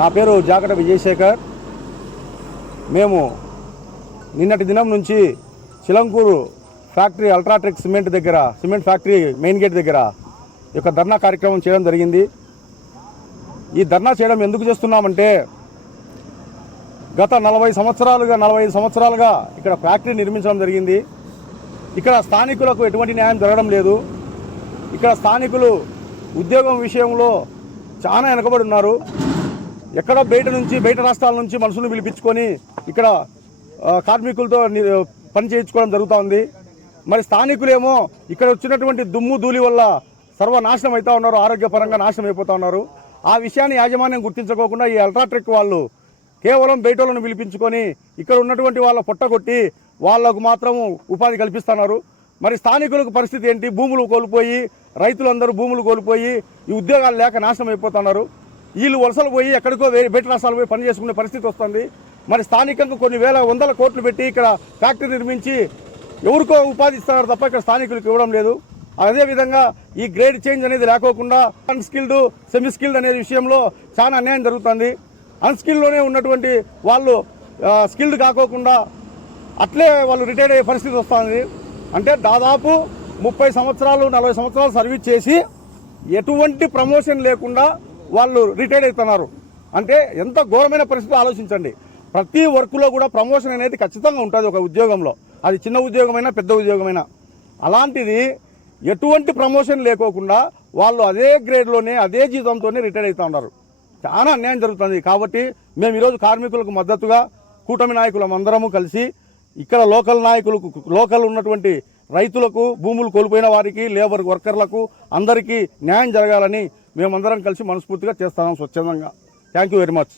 నా పేరు జాకట విజయశేఖర్. మేము నిన్నటి దినం నుంచి Chilamkur factory UltraTech cement factory main gate దగ్గర ఈ యొక్క ధర్నా కార్యక్రమం చేయడం జరిగింది. ఈ ధర్నా చేయడం ఎందుకు చేస్తున్నామంటే గత 45 సంవత్సరాలుగా ఇక్కడ ఫ్యాక్టరీ నిర్మించడం జరిగింది. ఇక్కడ స్థానికులకు ఎటువంటి న్యాయం జరగడం లేదు. ఇక్కడ స్థానికులు ఉద్యోగం విషయంలో చాలా వెనకబడి ఉన్నారు. ఎక్కడో బయట రాష్ట్రాల నుంచి మనుషులు పిలిపించుకొని ఇక్కడ కార్మికులతో పని చేయించుకోవడం జరుగుతూ. మరి స్థానికులేమో ఇక్కడ వచ్చినటువంటి దుమ్ము ధూళి వల్ల సర్వనాశనం అవుతూ ఉన్నారు, ఆరోగ్యపరంగా నాశనం అయిపోతూ ఉన్నారు. ఆ విషయాన్ని యాజమాన్యం గుర్తించుకోకుండా ఈ అల్ట్రాటెక్ వాళ్ళు కేవలం బయటోళ్ళను పిలిపించుకొని ఇక్కడ ఉన్నటువంటి వాళ్ళ పొట్టగొట్టి వాళ్లకు మాత్రము ఉపాధి కల్పిస్తున్నారు. మరి స్థానికులకు పరిస్థితి ఏంటి? భూములు కోల్పోయి రైతులందరూ భూములు కోల్పోయి ఈ ఉద్యోగాలు లేక నాశనం అయిపోతున్నారు. వీళ్ళు వలసలు పోయి ఎక్కడికో బయట రాష్ట్రాలు పోయి పని చేసుకునే పరిస్థితి వస్తుంది. మరి స్థానికంగా కొన్ని వందల కోట్లు పెట్టి ఇక్కడ ఫ్యాక్టరీ నిర్మించి ఎవరికో ఉపాధి ఇస్తున్నారు తప్ప ఇక్కడ స్థానికులకు ఇవ్వడం లేదు. అదేవిధంగా ఈ గ్రేడ్ చేంజ్ అనేది లేకోకుండా అన్స్కిల్డ్ సెమీ స్కిల్డ్ అనే విషయంలో చాలా అన్యాయం జరుగుతుంది. అన్స్కిల్డ్లోనే ఉన్నటువంటి వాళ్ళు స్కిల్డ్ కాకోకుండా అట్లే వాళ్ళు రిటైర్ అయ్యే పరిస్థితి వస్తుంది. అంటే దాదాపు 30 సంవత్సరాలు 40 సంవత్సరాలు సర్వీస్ చేసి ఎటువంటి ప్రమోషన్ లేకుండా వాళ్ళు రిటైర్ అవుతున్నారు. అంటే ఎంత ఘోరమైన పరిస్థితి ఆలోచించండి. ప్రతి వర్క్లో కూడా ప్రమోషన్ అనేది ఖచ్చితంగా ఉంటుంది ఒక ఉద్యోగంలో, అది చిన్న ఉద్యోగమైనా పెద్ద ఉద్యోగమైనా. అలాంటిది ఎటువంటి ప్రమోషన్ లేకోకుండా వాళ్ళు అదే గ్రేడ్లోనే అదే జీతంతోనే రిటైర్ అవుతూ ఉన్నారు. చాలా అన్యాయం జరుగుతుంది. కాబట్టి మేము ఈరోజు కార్మికులకు మద్దతుగా కూటమి నాయకులం అందరము కలిసి ఇక్కడ లోకల్ ఉన్నటువంటి రైతులకు, భూములు కోల్పోయిన వారికి, లేబర్ వర్కర్లకు అందరికీ న్యాయం జరగాలని మేమందరం కలిసి మనస్ఫూర్తిగా చేస్తున్నాం స్వచ్ఛందంగా. Thank you very much.